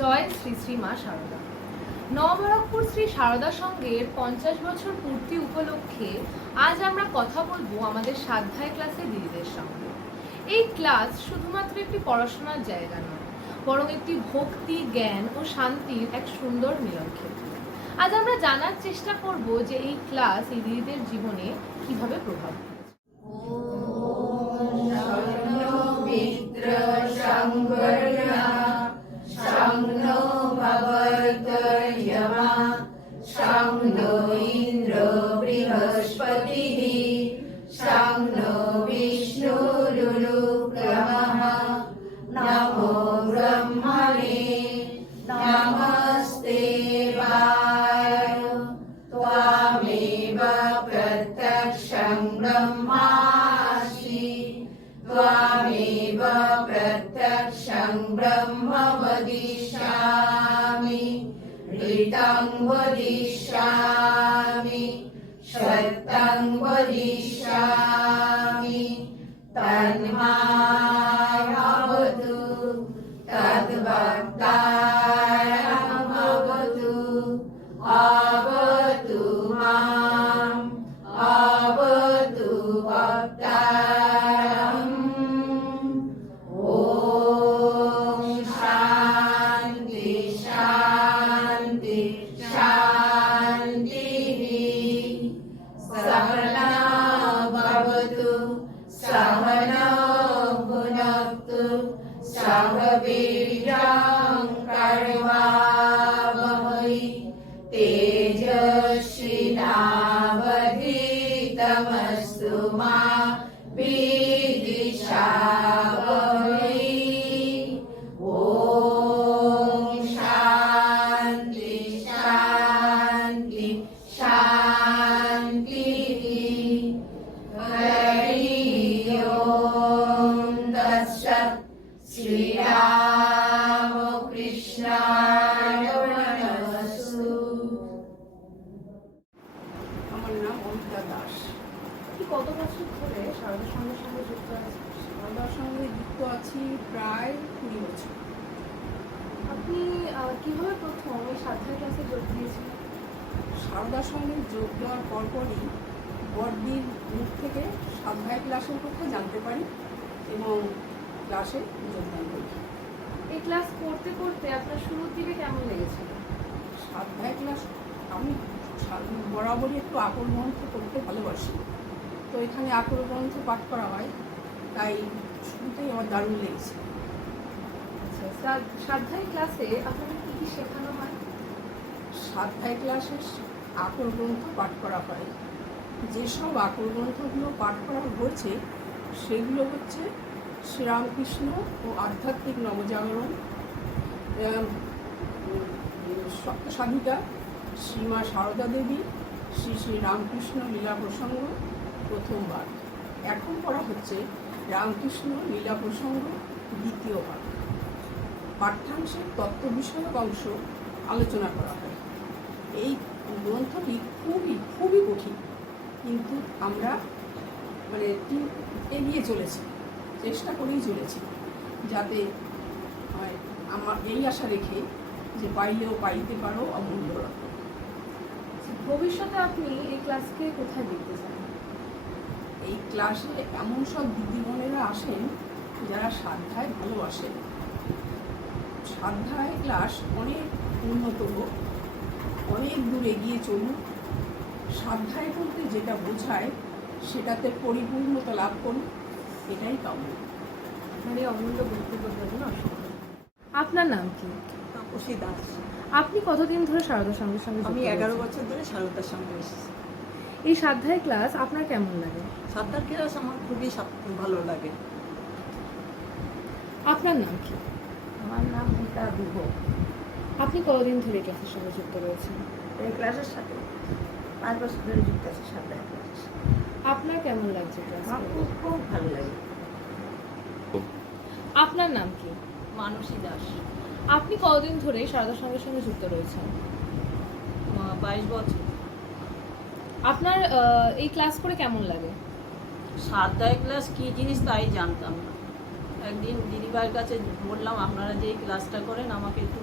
জয় শ্রী শ্রী মা শারদা। নবরঙ্গপুর শ্রী শারদা সংঘের 50 বছর পূর্তি উপলক্ষে আজ আমরা কথা বলবো আমাদের স্বাধ্যায় ক্লাসে দিদিদের সঙ্গে। এই ক্লাস শুধুমাত্র একটি পড়াশোনার জায়গা নয়, বরং একটি ভক্তি, জ্ঞান ও শান্তির এক সুন্দর মিলনক্ষেত্র। আজ আমরা জানার চেষ্টা করব যে এই ক্লাস এই দিদিদের জীবনে কিভাবে প্রভাব नमो ब्रह्मणे नमस्ते वायु त्वामेव प्रत्यक्षं ब्रह्मासि त्वामेव प्रत्यक्षं ब्रह्म वदिष्यामि ऋतं वदिष्यामि सत्यं वदिष्यामि तन्मायवतु तद्भक्तारमवतु अवतु माम् अवतु भक्तारम् ॐ शान्ति शान्ति शान्तिः सहना भवतु सहनौ भुनक्तु सह वीर्यं करवावहै तेजस्विनावधीतमस्तु मा विद्विषावहै ॐ शान्ति शान्ति शान्तिः हरि ओम तत्सत् श्रीरामकृष्णार्पणमस्तु। আমার নাম অমিতা দাস। কত বছর ধরে শারদা সংঘের সঙ্গে যুক্ত আছে? শারদার সঙ্গে যুক্ত আছি প্রায় 20 বছর। আপনি কিভাবে প্রথম এই স্বাধ্যায় ক্লাসে যোগ দিয়েছিলেন? শারদার সঙ্গে যোগ দেওয়ার পরপরই বড়দির মুখ থেকে স্বাধ্যায় ক্লাসের কথা জানতে পারি এবং ক্লাসে যোগদান করি। এই ক্লাস করতে করতে আপনার শুরুর দিকে কেমন লেগেছিল? স্বাধ্যায় ক্লাস আমি বরাবরই একটু আকর গ্রন্থ করতে ভালোবাসি, তো এখানে আকর গ্রন্থ পাঠ করা হয়, তাই শুরুতেই আমার দারুণ লেগেছে। আচ্ছা, স্বাধ্যায় ক্লাসে আপনাদের কি কি শেখানো হয়? স্বাধ্যায় ক্লাসে আকর গ্রন্থ পাঠ করা হয়। যেসব আকর গ্রন্থগুলো পাঠ করা হয়েছে সেগুলো হচ্ছে শ্রীরামকৃষ্ণ ও আধ্যাত্মিক নবজাগরণ, সপ্তসাধিকা, শ্রীমা সারদা দেবী, শ্রী শ্রী রামকৃষ্ণ লীলা প্রসঙ্গ প্রথমবার। এখন পড়া হচ্ছে রামকৃষ্ণ লীলা প্রসঙ্গ দ্বিতীয়বার। পাঠ্যাংশের তত্ত্ব বিষয়ক অংশ আলোচনা করা হয়। এই গ্রন্থটি খুবই খুবই কঠিন, কিন্তু আমরা এগিয়ে চলেছি, চেষ্টা করেই চলেছি, যাতে আমার এই আশা রেখে যে পাইলেও পাইতে পারো অমূল্য রত্ন। ভবিষ্যতে আপনি এই ক্লাসকে কোথায় দেখতে চান? এই ক্লাসে এমন সব দিদিমণেরা আসেন যারা স্বাধ্যায় ভালোবাসেন। স্বাধ্যায় ক্লাস অনেক উন্নত হোক, অনেক দূর এগিয়ে চলুক। স্বাধ্যায় বলতে যেটা বোঝায় সেটাতে পরিপূর্ণতা লাভ করুন, এটাই কাম্য। আপনার এই অমূল্য বক্তব্যের জন্য অসংখ্য। আপনার নাম কি? তাপসী দাস। আপনি কতদিন ধরে শারদা সংঘের সঙ্গে যুক্ত আমি রয়েছেন? 11 বছর ধরে শারদার সঙ্গে এসেছি। এই স্বাধ্যায় ক্লাস আপনার কেমন লাগে? সাঁতার ক্লাস আমার খুবই ভালো লাগে। আপনার নাম কি? আমার নাম মিতা গুহ। আপনি কতদিন ধরে ক্লাসের সঙ্গে যুক্ত রয়েছেন? এই ক্লাসের সাথে 5 বছর ধরে যুক্ত আছি স্বাধ্যায় ক্লাসের সাথে। আপনার কেমন লাগছে ক্লাস? আমার খুব খুব ভালো লাগে। আপনার নাম কি? মানসী দাস। আপনি কতদিন ধরে শারদা সংঘের সঙ্গে যুক্ত রয়েছেন? 22 বছর। আপনার এই ক্লাস করে কেমন লাগে? স্বাধ্যায় ক্লাস কী জিনিস তাই জানতাম না। একদিন দিদিভাইয়ের কাছে বললাম, আপনারা যে এই ক্লাসটা করেন আমাকে একটু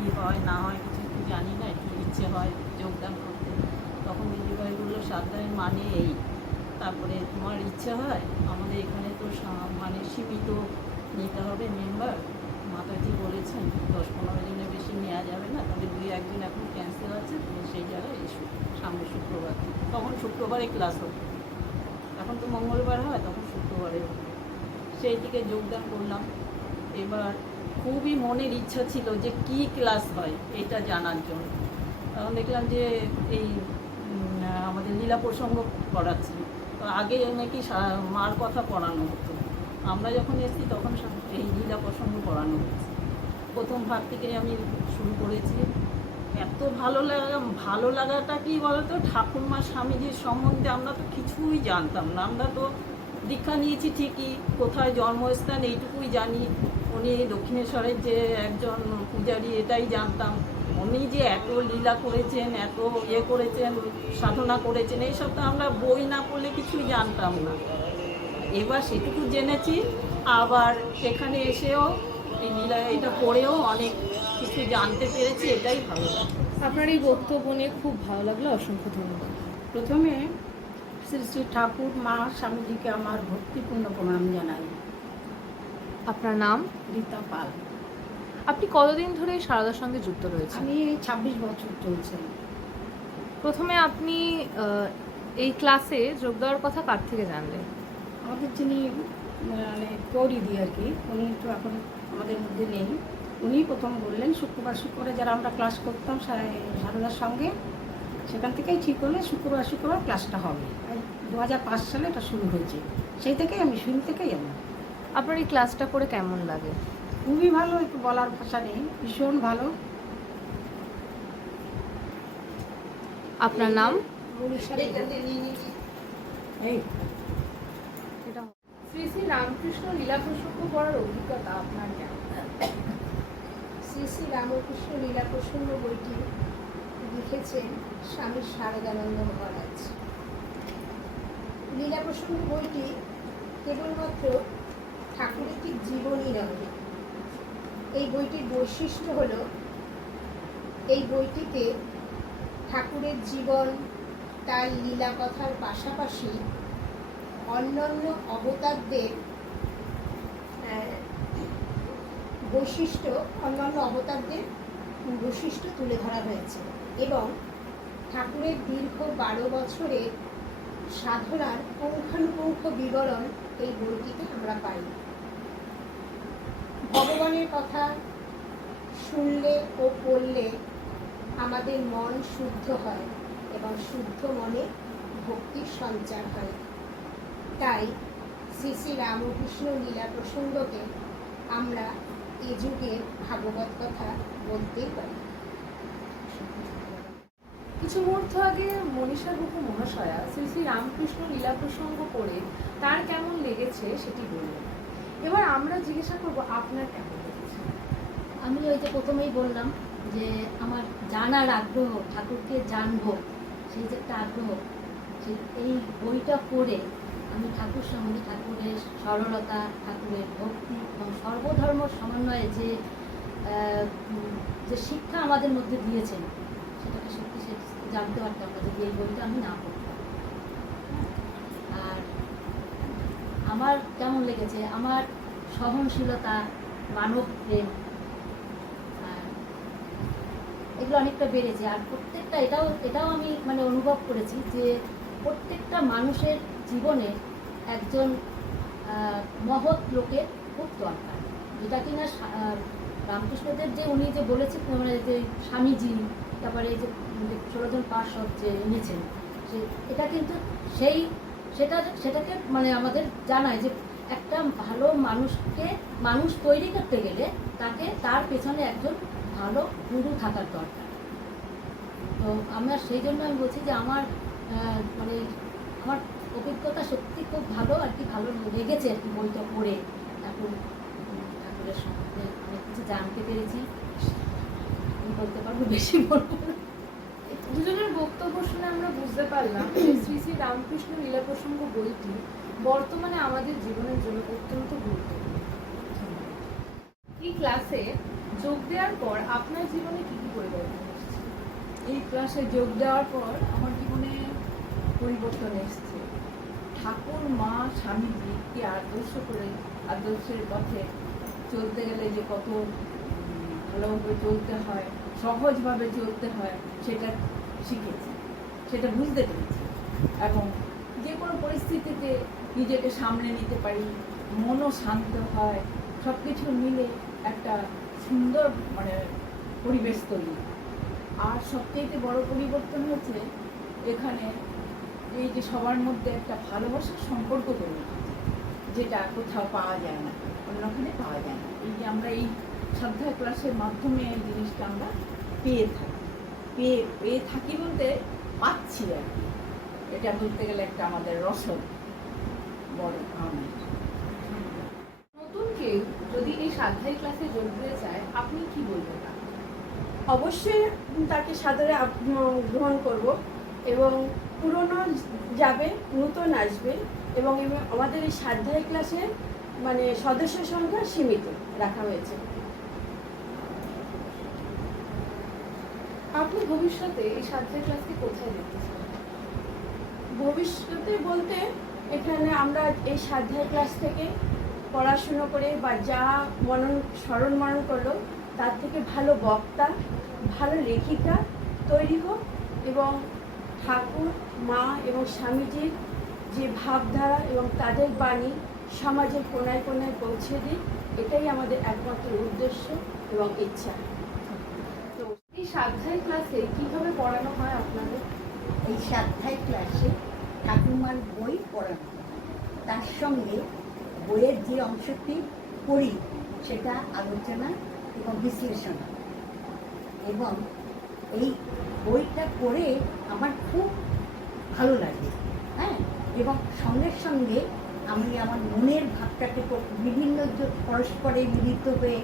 কী হয় না হয় কিছু একটু জানি না, একটু ইচ্ছে হয় যোগদান করতে। তখন দিদিভাই বললো সাধ্যায়ের মানে এই, তারপরে তোমার ইচ্ছে হয় আমাদের এখানে তো মানে সীমিত নিতে হবে মেম্বার, মাতাজি বলেছেন 10-15 জনের বেশি নেওয়া যাবে না, তবে 2-1 জন এখন ক্যান্সেল আছে, তুমি সেই জায়গায় এসো সামনে শুক্রবার থেকে। তখন শুক্রবারে ক্লাস হতো, এখন তো মঙ্গলবার হয়, তখন শুক্রবারে হতো। সেই থেকে যোগদান করলাম। এবার খুবই মনের ইচ্ছা ছিল যে কি ক্লাস হয় এটা জানার জন্য। তখন দেখলাম যে এই আমাদের লীলা প্রসঙ্গ পড়াচ্ছে। তো আগে নাকি মার কথা পড়ানো হতো, আমরা যখন এসেছি তখন এই লীলা প্রসঙ্গ পড়ানো হচ্ছে। প্রথম ভাগ থেকে আমি শুরু করেছি। এত ভালো লাগাটা কি বলতো, ঠাকুরমা স্বামীজির সম্বন্ধে আমরা তো কিছুই জানতাম না। আমরা তো দীক্ষা নিয়েছি ঠিকই, কোথায় জন্মস্থান এইটুকুই জানি, উনি দক্ষিণেশ্বরের যে একজন পূজারী এটাই জানতাম। উনি যে এত লীলা করেছেন, এত করেছেন, সাধনা করেছেন, এইসব তো আমরা বই না পড়লে কিছুই জানতাম না। এবার সেটুকু জেনেছি, আবার এখানে এসেও এই লীলা এটা পড়েও অনেক কিছু জানতে পেরেছি, এটাই ভালো লাগে। আপনার এই বক্তব্য নিয়ে খুব ভালো লাগলো, অসংখ্য ধন্যবাদ। প্রথমে শ্রী শ্রী ঠাকুর মা স্বামীজিকে আমার ভক্তিপূর্ণ প্রণাম জানাই। আপনার নাম? রীতা পাল। আপনি কতদিন ধরে এই সারদার সঙ্গে যুক্ত রয়েছেন? আমি 26 বছর চলছে। প্রথমে আপনি এই ক্লাসে যোগ দেওয়ার কথা কার থেকে জানলেন? আমাদের যিনি মানে গৌরীদি আর কি, উনি তো এখন আমাদের মধ্যে নেই। উনি প্রথম বললেন শুক্রবার যারা আমরা ক্লাস করতাম সারদার সঙ্গে, সেখান থেকেই ঠিক হলে শুক্রবার ক্লাসটা হবে। 2005 সালে এটা শুরু হয়েছে, সেই থেকেই আমি শুরু থেকেই আমি। আপনার এই ক্লাসটা করে কেমন লাগে? খুবই ভালো, একটু বলার ভাষা নেই, ভীষণ ভালো। আপনার নাম? এই শ্রী শ্রী রামকৃষ্ণ লীলা প্রসঙ্গ পড়ার অভিজ্ঞতা আপনার কেমন? শ্রী শ্রী রামকৃষ্ণ লীলা প্রসঙ্গ বইটি লিখেছেন স্বামী শারদানন্দ মহারাজ। লীলা প্রসঙ্গ বইটি কেবলমাত্র ঠাকুরের ঠিক জীবনই নয়, এই বইটির বৈশিষ্ট্য হল এই বইটিতে ঠাকুরের জীবন, তার লীলা কথার পাশাপাশি অন্যান্য অবতারদের বৈশিষ্ট্য তুলে ধরা হয়েছে এবং ঠাকুরের দীর্ঘ 12 বছরের সাধনার পুঙ্খানুপুঙ্খ বিবরণ এই বইটিতে আমরা পাই। ভগবানের কথা শুনলে ও পড়লে আমাদের মন শুদ্ধ হয় এবং শুদ্ধ মনে ভক্তির সঞ্চার হয়। তাই শ্রী শ্রী রামকৃষ্ণ লীলা প্রসঙ্গকে আমরা এ যুগের ভাগবত কথা বলতেই পারি। কিছু মুহূর্ত আগে মনীষা গুহ মহাশয়া শ্রী শ্রী রামকৃষ্ণ লীলা প্রসঙ্গ পড়ে তার কেমন লেগেছে সেটি বললেন। এবার আমরা জিজ্ঞাসা করব আপনার কেমন লেগেছে। আমি ওই যে প্রথমেই বললাম যে আমার জানার আগ্রহ, ঠাকুরকে জানবো, সেই যে একটা আগ্রহ, সেই এই বইটা পড়ে আমি ঠাকুর সম্বন্ধে, ঠাকুরের সরলতা, ঠাকুরের ভক্তি এবং সর্বধর্ম সমন্বয়ে যে শিক্ষা আমাদের মধ্যে দিয়েছেন, সেটাকে সত্যি জানতে পারতাম না যদি এই বইটা আমি না পড়তাম। আর আমার কেমন লেগেছে, আমার সহনশীলতা, মানব প্রেম, এগুলো অনেকটা বেড়েছে। আর প্রত্যেকটা এটাও আমি মানে অনুভব করেছি যে প্রত্যেকটা মানুষের জীবনে একজন মহৎ লোকের খুব দরকার, যেটা কিনা রামকৃষ্ণদেব যে উনি যে বলেছেন, মানে যে স্বামীজি, তারপরে এই যে 16 জন পার্ষদ যে এনেছেন, এটা কিন্তু সেটাকে মানে আমাদের জানায় যে একটা ভালো মানুষ তৈরি করতে গেলে তার পেছনে একজন ভালো গুরু থাকার দরকার। তো আমার সেই জন্য আমি বলছি যে আমার অভিজ্ঞতা সত্যি খুব ভালো আর কি, ভালো লেগেছে আর কি বইটা পড়ে। ঠাকুরের সম্বন্ধে অনেক কিছু জানতে পেরেছি, আমি বলতে পারবো, বেশি বলবো না। দুজনের বক্তব্য শুনে আমরা বুঝতে পারলাম যে শ্রী শ্রী রামকৃষ্ণ লীলা প্রসঙ্গ বইটি বর্তমানে আমাদের জীবনের জন্য অত্যন্ত গুরুত্বপূর্ণ। এই ক্লাসে যোগ দেওয়ার পর আপনার জীবনে কি কি পরিবর্তন এসেছে? এই ক্লাসে যোগ দেওয়ার পর আমার জীবনে পরিবর্তন এসেছে। ঠাকুর মা স্বামীজিকে আদর্শ করে আদর্শের পথে চলতে গেলে যে কত ভালোভাবে চলতে হয়, সহজভাবে চলতে হয়, সেটা শিখেছি, সেটা বুঝতে পেরেছি। এবং যে কোনো পরিস্থিতিতে নিজেকে সামলে নিতে পারি, মনও শান্ত হয়, সব কিছু মিলে একটা সুন্দর পরিবেশ তৈরি। আর সবচেয়ে বড় পরিবর্তন হচ্ছে এখানে এই যে সবার মধ্যে একটা ভালোবাসার সম্পর্ক তৈরি হচ্ছে, যেটা কোথাও পাওয়া যায় না, অন্যখানে পাওয়া যায় না। এই যে আমরা এই শ্রদ্ধা ক্লাসের মাধ্যমে এই জিনিসটা আমরা পেয়ে থাকি বলতে পাচ্ছি আর কি। এটা বলতে গেলে একটা আমাদের রসদ বড় পাওনা। নতুন কেউ যদি এই স্বাধ্যায় ক্লাসে যোগ দিতে চায়, আপনি কি বলবেন তাকে? অবশ্যই তাকে সাদরে গ্রহণ করব, এবং পুরনো যাবে, নতুন আসবে, এবং আমাদের এই স্বাধ্যায় ক্লাসে সদস্য সংখ্যা সীমিত রাখা হয়েছে। আপনি ভবিষ্যতে এই স্বাধ্যায় ক্লাসকে কোথায় দেখতে চান? ভবিষ্যতে বলতে এখানে আমরা এই স্বাধ্যায় ক্লাস থেকে পড়াশুনো করে বা যা স্মরণ মনন করলো তার থেকে ভালো বক্তা, ভালো লেখিকা তৈরি হোক, এবং ঠাকুর মা এবং স্বামীজির যে ভাবধারা এবং তাদের বাণী সমাজের কোনায় কোনায় পৌঁছে দিই, এটাই আমাদের একমাত্র উদ্দেশ্য এবং ইচ্ছা। তো এই স্বাধ্যায় ক্লাসে কিভাবে পড়ানো হয় আপনাদের? এই স্বাধ্যায় ক্লাসে ঠাকুরমার বই পড়ানো হয়, তার সঙ্গে বইয়ের যে অংশটি পড়ি সেটা আলোচনা এবং বিশ্লেষণ হয়। এবং এই বইটা পড়ে আমার খুব ভালো লাগে, হ্যাঁ। এবং সঙ্গে সঙ্গে আমি আমার মনের ভাবটাকে বিভিন্ন পরস্পরে মিলিত হয়ে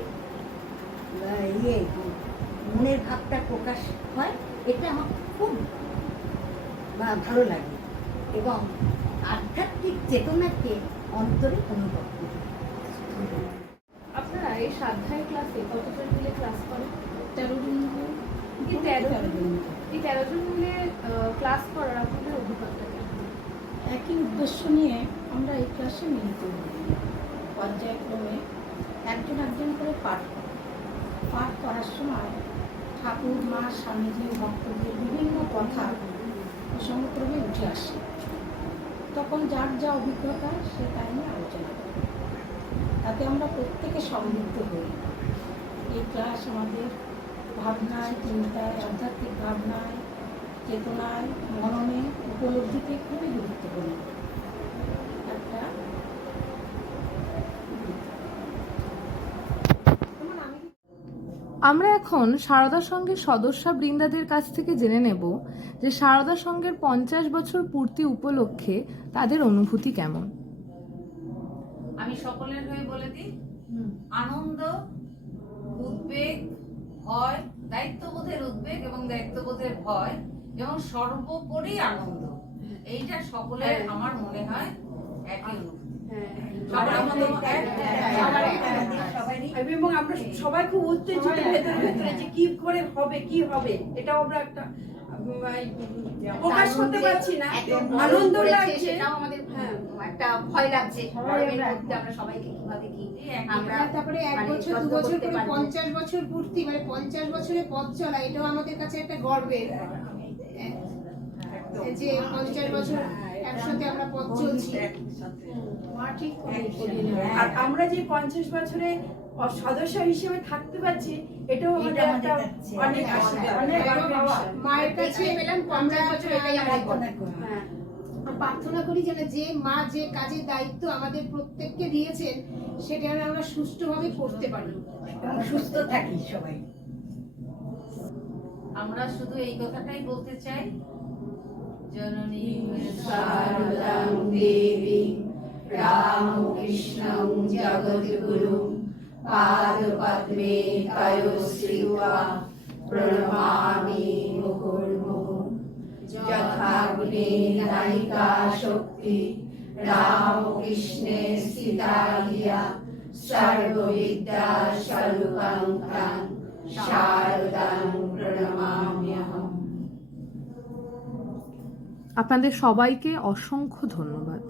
মনের ভাবটা প্রকাশ হয়, এটা আমার খুব ভালো লাগে এবং আধ্যাত্মিক চেতনাকে অন্তরে অনুভব করি। আপনারা এই স্বাধ্যায় ক্লাসে কতজন মিলে ক্লাস করেন? 13 জন এই 13 জন মিলে ক্লাস করার আপনাদের অভিজ্ঞতা কেমন? একই উদ্দেশ্য নিয়ে আমরা এই ক্লাসে মিলিত হই। পর্যায়ক্রমে একজন একজন করে পাঠ করার সময় ঠাকুর মা স্বামীজি ভক্তদের বিভিন্ন কথা প্রসঙ্গক্রমে উঠে আসে, তখন যার যা অভিজ্ঞতা সে তাই নিয়ে আলোচনা করে, তাতে আমরা প্রত্যেকে সমৃদ্ধ হই। এই ক্লাস আমাদের ভাবনায়, চিন্তায়, আধ্যাত্মিক ভাবনায়, চেতনায়, মননে, উপলব্ধিতে খুবই গুরুত্বপূর্ণ একটা। আমরা এখন সারদা সংঘের সদস্যা বৃন্দাদের কাছ থেকে জেনে নেব যে সারদা সংঘের 50 বছর পূর্তি উপলক্ষে তাদের অনুভূতি কেমন। আমি সকলের হয়ে বলে দিই, আনন্দ, উদ্বেগ, ভয়, দায়িত্ববোধের উদ্বেগ এবং দায়িত্ববোধের ভয় এবং সর্বোপরি আনন্দ, এইটা সকলের আমার মনে হয় একই অনুভূতি। এবং আমরা সবাই খুব উত্তেজিত ভেতরে ভেতরে যে কি করে হবে, কি হবে, এটাও আমরা একটা প্রকাশ করতে পারছি না। আনন্দ লাগছে, সেটাও আমাদের একটা ভয় লাগছে, আমরা সবাইকে কিভাবে কি আমরা তারপরে 1 বছর 2 বছর করে 50 বছর পূর্তি, 50 বছরে পথ চলা, এটাও আমাদের কাছে একটা গর্বের যে 50 বছর একসাথে আমরা পথ চলছি। আর আমরা যে 50 বছরে সদস্য হিসেবে থাকতে পারছি, এটাও আমাদের একটা অনেক মায়ের কাছে পেলাম 50 বছর, এটাই আমরা প্রার্থনা করি যেন যে মা যে কাজের দায়িত্ব আমাদের প্রত্যেককে দিয়েছেন সেটা যেন আমরা সুষ্ঠুভাবে করতে পারি এবং সুস্থ থাকি সবাই। আমরা শুধু এই কথাটাই বলতে চাই, জননী শারদাং দেবী রামকৃষ্ণং জগদ্গুরু পাদপদ্মে তয়োশ্রিত্বা প্রণমামি মুহুর্মুহুঃ। যথাগ্নে নায়িকা শক্তি রামকৃষ্ণে স্থিতা হিয়া सर्वविद्या स्वरूपं तं शारदां प्रणमाम्यहम्। আপনাদের সবাইকে অসংখ্য ধন্যবাদ।